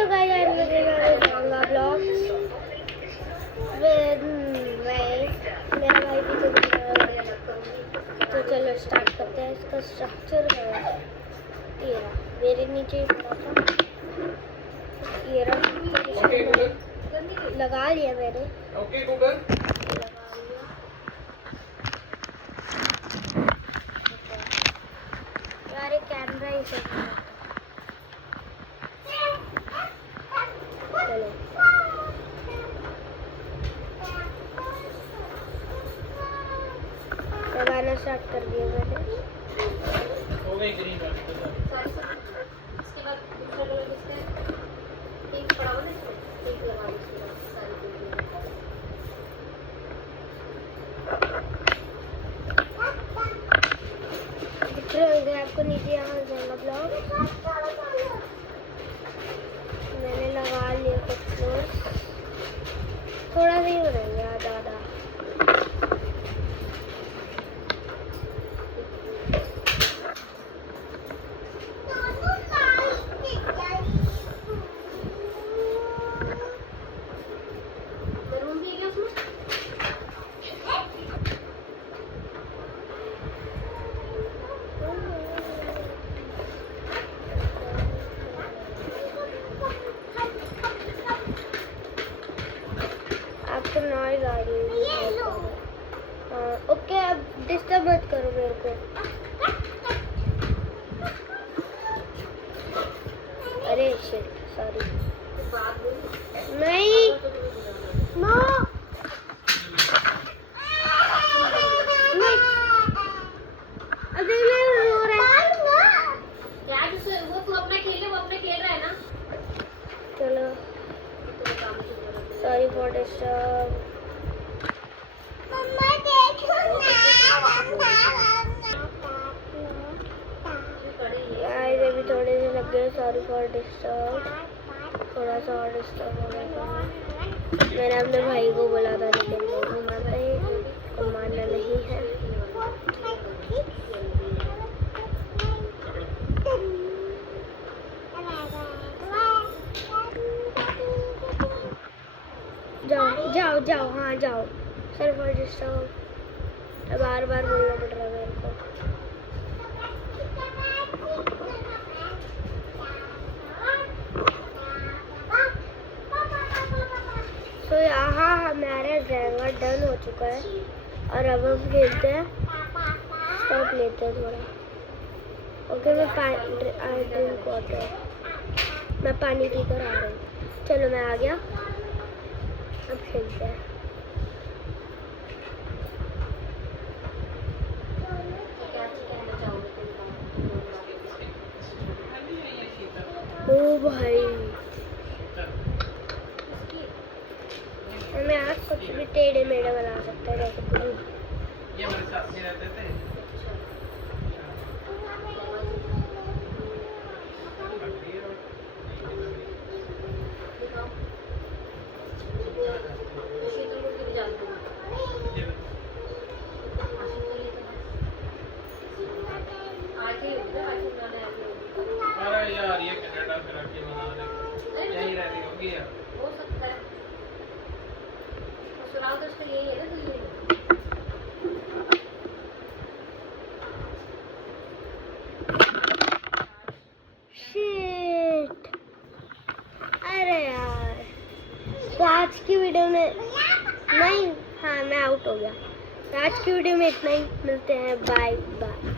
Hello guys, आज मैं दिखाऊंगा ब्लॉग्स मेरा भाई भी तो चलो स्टार्ट करते हैं। इसका स्ट्रक्चर है ये रहा, मेरे नीचे ही पड़ा था ये रहा। लगा लिया मैंने। ओके गूगल लगा लिया। यार ये कैमरा ही से चलो लगाना स्टार्ट कर दिया मैंने। हो गई ग्रीन वाली तो इसके बाद दूसरा कलर किसका है? पिंक पड़ा हुआ ना, इसमें पिंक लगा दो इसके बाद सारी पिक्चर आपको नीचे यहाँ जाएगा ब्लॉग। मैंने लगा लिया कुछ फ्लोर्स, थोड़ा सा ही बनाएंगे ज़्यादा। आपको नॉइज आ रही है। ओके, अब डिस्टर्ब मत करो मेरे को। अरे शिट, सॉरी। नहीं नो अभी मैं रो रहा है। यार वो तू अपना खेल ले, वो अपना खेल रहा है ना। चलो सॉरी फॉर डिस्टर्ब। गाइस अभी थोड़े से लग गए, सॉरी फॉर डिस्टर्ब। थोड़ा सा और डिस्टर्ब हो गया। मैंने अपने भाई को बोला था लेकिन वो मानना नहीं है। जाओ जाओ जाओ, हाँ जाओ। Sorry for disturb. बार बार बोलना पड़ रहा है मेरे को। तो यहाँ हमारा ड्राइवर डन हो चुका है और अब हम खेलते हैं। स्टॉप लेते हैं थोड़ा। ओके, मैं ड्रिंक वाटर, मैं पानी पीकर आ रहा हूँ। चलो मैं आ गया, अब खेलते हैं। ओ भाई, हमें आज कुछ भी टेढ़े मेढ़े बना सकते हैं, जैसे कुछ। ये हमारे साथ में रहते थे। अरे यार ये कनाडा में रख के बना रहे, यहीं रहती होगी यार। हो सकता है सुनाओ तो उसका यही है ना दिल्ली में। शिट, अरे यार। तो आज की वीडियो में नहीं, हाँ मैं आउट हो गया। तो आज की वीडियो में इतना ही, मिलते हैं, बाय बाय।